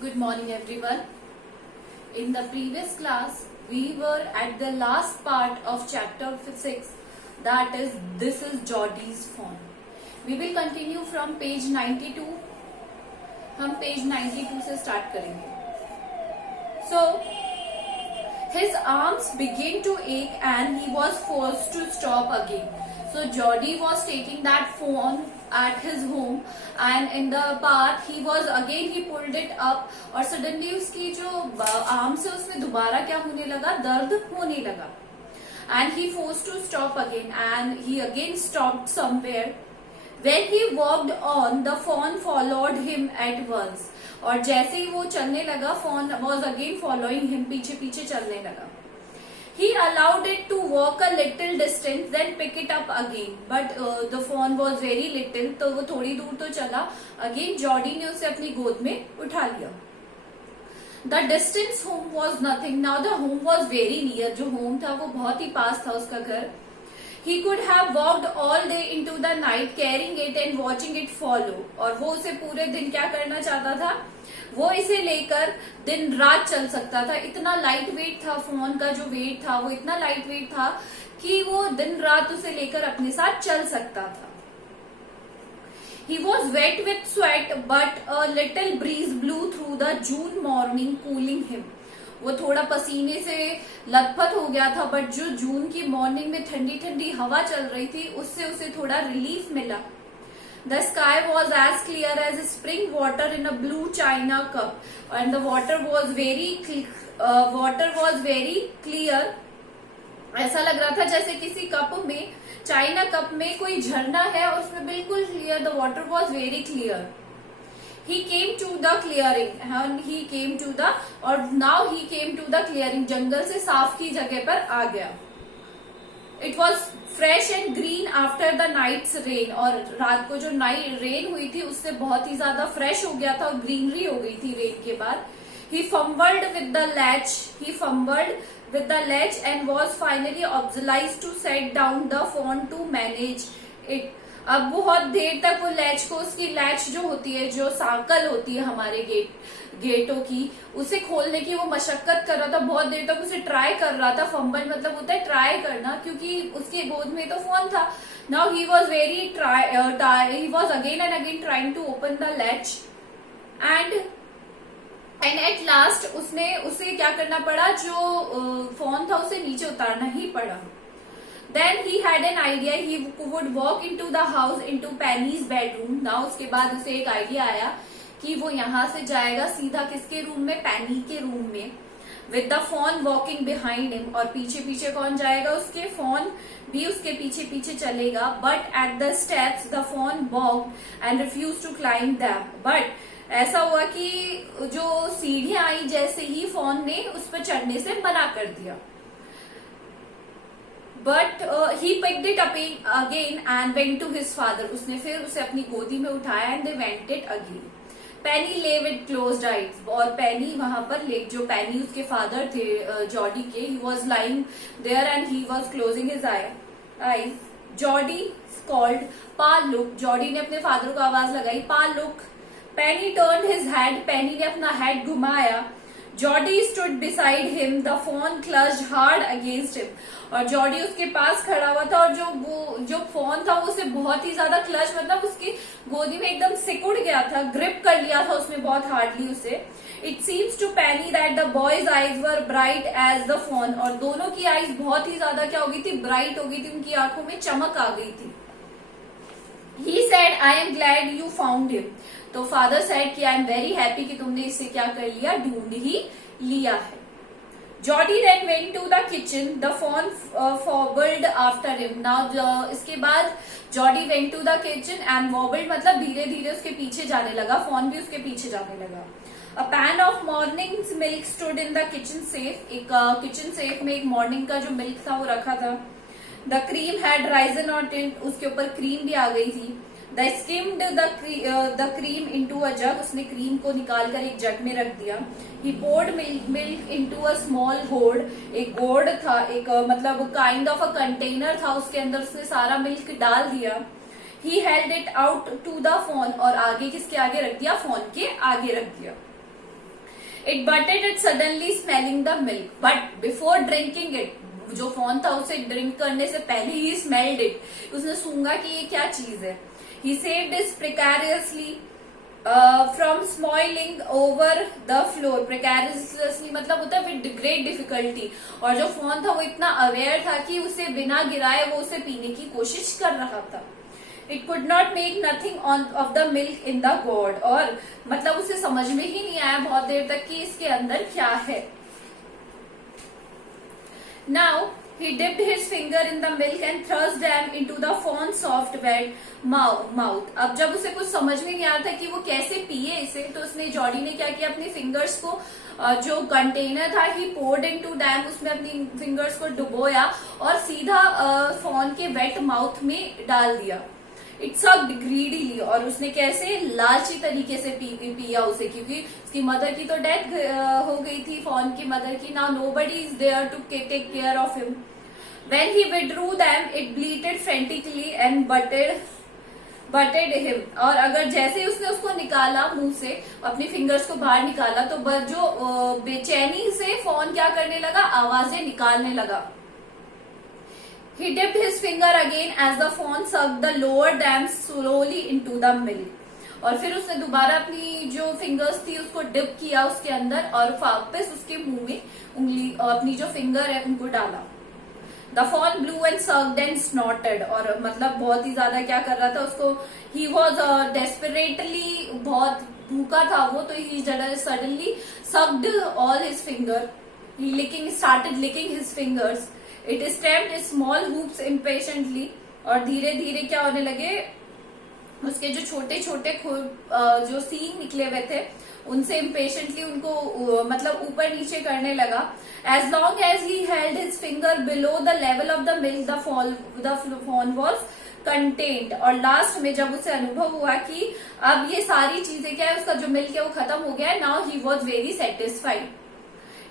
Good morning everyone. In the previous class, we were at the last part of chapter 6, that is This is Geordie's phone. We will continue from page 92. हम page 92 से start करेंगे. So, his arms began to ache and he was forced to stop again. So Geordie was taking that phone at his home and in the path he pulled it up और suddenly उसकी जो arms है उसमें दोबारा क्या होने लगा, दर्द होने लगा. And he forced to stop again and he again stopped somewhere. When he walked on, the fawn followed him at once. और जैसे ही वो चलने लगा, fawn was again following him, पीछे पीछे चलने लगा. He allowed it to walk a little distance, then pick it up again. But the fawn was very little, तो वो थोड़ी दूर तो चला. Again, Geordie ने उसे अपनी गोद में उठा लिया. The distance home was nothing. Now the home was very near. जो home था वो बहुत ही पास था उसका घर. He could have walked all day into the night carrying it and watching it follow. और वो उसे पूरे दिन क्या करना चाहता था, वो इसे लेकर दिन रात चल सकता था. इतना लाइट वेट था फोन का, जो वेट था वो इतना लाइट वेट था कि वो दिन रात उसे लेकर अपने साथ चल सकता था. He was wet with sweat, but a little breeze blew through the June morning, cooling him. वो थोड़ा पसीने से लथपथ हो गया था, बट जो जून की मॉर्निंग में ठंडी ठंडी हवा चल रही थी उससे उसे थोड़ा रिलीफ मिला. The sky was as clear as spring water in a blue china cup, and the water was very clear. ऐसा लग रहा था जैसे किसी कप में, चाइना कप में कोई झरना है और उसमें बिल्कुल clear. The water was very clear. He came to the clearing and he came to the clearing. जंगल से साफ की जगह पर आ गया. It was fresh and green after the night's rain. और रात को जो नाइट रेन हुई थी उससे बहुत ही ज्यादा फ्रेश हो गया था और ग्रीनरी हो गई थी रेन के बाद. He fumbled with the latch and was finally obliged to set down the phone to manage it. अब बहुत देर तक वो लैच को, उसकी लैच जो होती है, जो साकल होती है हमारे गेटों की, उसे खोलने की वो मशक्कत कर रहा था. बहुत देर तक उसे ट्राई कर रहा था. फंबल मतलब होता है ट्राई करना, क्योंकि उसके गोद में तो फोन था. Now he was he was again and again trying to open the latch and at last उसे क्या करना पड़ा, जो फोन था उसे नीचे उतारना ही पड़ा. Then he had an idea. He would walk into the house, into Penny's bedroom. Now उसके बाद उसे एक आइडिया आया कि वो यहाँ से जाएगा सीधा किसके रूम में, पैनी के रूम में. With the fawn walking behind him. और पीछे पीछे कौन जाएगा उसके, फोन भी उसके पीछे पीछे चलेगा. But at the steps the fawn balked and refused to climb them. But ऐसा हुआ कि जो सीढ़ियां आई जैसे ही फोन ने उस पर चढ़ने से मना कर दिया. But he picked it up again and went to his father. उसने फिर उसे अपनी गोदी में उठाया and they went it again. Penny lay with closed eyes. और पेनी वहां पर जो पेनी उसके फादर थे जॉर्डी के, he was lying there and he was closing his eyes. Geordie called, "Pa, look." Jordi ने अपने फादर को आवाज लगाई, "Pa, look." Penny turned his head. पेनी ने अपना हेड घुमाया. Geordie stood beside him. The fawn clutched hard against him. और Jordi उसके पास खड़ा हुआ था और जो फोन था वो उसे बहुत ही ज्यादा क्लच, मतलब उसकी गोदी में एकदम सिकुड़ गया था, ग्रिप कर लिया था उसने बहुत हार्डली उसे. It seems to Penny that the boys eyes were bright as the phone. और दोनों की आईज बहुत ही ज्यादा क्या हो गई थी, ब्राइट हो गई थी, उनकी आंखों में चमक आ गई थी. He said, "I am glad you found him." तो फादर सेड कि आई एम वेरी हैप्पी कि तुमने इसे क्या कर लिया, ढूंढ ही लिया है. Geordie then went to the kitchen. The fawn wobbled after him. Now इसके बाद Geordie went to the kitchen and wobbled मतलब धीरे धीरे उसके पीछे जाने लगा. fawn भी उसके पीछे जाने लगा. A pan of morning's milk stood in the kitchen safe. एक किचन सेफ में एक मॉर्निंग का जो मिल्क था वो रखा था. The cream had risen on it. उसके ऊपर क्रीम भी आ गई थी. They skimmed the cream into a jug. उसने क्रीम को निकाल कर एक जग में रख दिया. He poured milk into a small gourd. एक गोर्ड था, एक मतलब काइंड ऑफ अ कंटेनर था, उसके अंदर उसने सारा मिल्क डाल दिया. He held it out to the fawn. और आगे किसके आगे रख दिया, fawn के आगे रख दिया. It butted it suddenly smelling the milk, but before drinking it, जो फोन था उसे ड्रिंक करने से पहले ही स्मेल्ड इट, उसने सूंघा कि ये क्या चीज है. He saved it precariously from spoiling over the floor. Precariously मतलब होता है with great difficulty. और जो फोन था वो इतना अवेयर था कि उसे बिना गिराए वो उसे पीने की कोशिश कर रहा था. It could not make nothing of the milk in the gourd. और मतलब उसे समझ में ही नहीं आया बहुत देर तक कि इसके अंदर क्या है. Now he dipped his finger in the milk and thrust them into the fawn's soft wet mouth. अब जब उसे कुछ समझ में नहीं आ रहा था कि वो कैसे पिए इसे, तो उसने जॉडी ने क्या किया, अपने फिंगर्स को जो कंटेनर था ही पोर्ड इनटू दैम, उसमें अपनी फिंगर्स को डुबोया और सीधा फॉन के वेट माउथ में डाल दिया. It sucked greedily. और उसने कैसे लालची तरीके से पिया उसे, क्योंकि उसकी मदर की तो डेथ हो गई थी, फॉन की मदर की. Now nobody is there to take care of him. When he withdrew them it bleated frantically and butted him. और अगर जैसे उसने उसको निकाला मुंह से, अपनी फिंगर्स को बाहर निकाला, तो जो बेचैनी से फॉन क्या करने लगा, आवाजें निकालने लगा. He dipped his finger again as the fawn sucked the lower dam slowly into the milk. और फिर उसने दोबारा अपनी जो फिंगर्स थी उसको डिप किया उसके अंदर और वापस उसके मुंह में उंगली अपनी जो फिंगर है उनको डाला. The fawn blew and sucked and snorted. और मतलब बहुत ही ज्यादा क्या कर रहा था उसको, he was desperately, बहुत भूखा था वो, तो he suddenly sucked all his finger. He started licking his fingers. It stamped small hoops impatiently. और धीरे धीरे क्या होने लगे, उसके जो छोटे छोटे जो सींग निकले हुए थे उनसे impatiently उनको मतलब ऊपर नीचे करने लगा. As long as he held his finger below the level of the milk, the fawn was contained. और लास्ट में जब उसे अनुभव हुआ कि अब ये सारी चीजें क्या है, उसका जो मिल्क है वो खत्म हो गया है, now he was very satisfied.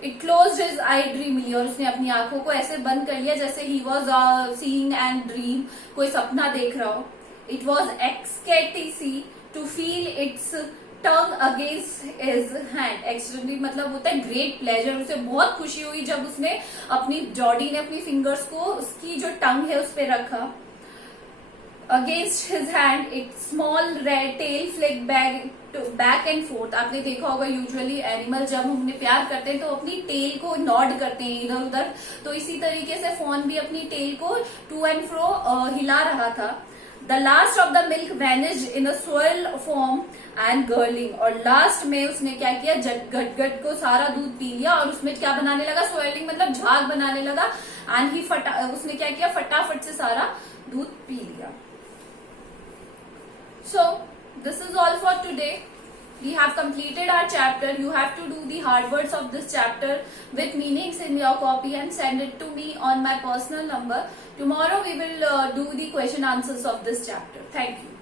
It closed his eye dreamily. और उसने अपनी आंखों को ऐसे बंद कर लिया जैसे he was seeing and dream, कोई सपना देख रहा हो. It was ecstasy to feel its tongue against his hand. Ecstasy मतलब होता है great pleasure. उसे बहुत खुशी हुई जब उसने जॉडी ने अपनी फिंगर्स को उसकी जो टंग है उस पे रखा. Against his hand, its small red tail flicked back and forth. आपने देखा होगा यूजुअली एनिमल जब हमने प्यार करते हैं तो अपनी टेल को नॉड करते हैं इधर उधर, तो इसी तरीके से फॉन भी अपनी टेल को टू एंड फ्रो हिला रहा था. The last of the milk vanished in a swirl form and girling. और लास्ट में उसने क्या किया, गट को सारा दूध पी लिया और उसमें क्या बनाने लगा, स्वर्लिंग मतलब झाग बनाने लगा. एंड ही उसने क्या किया, फटाफट से सारा दूध पी लिया. So, this is all for today. We have completed our chapter. You have to do the hard words of this chapter with meanings in your copy and send it to me on my personal number. Tomorrow we will do the question answers of this chapter. Thank you.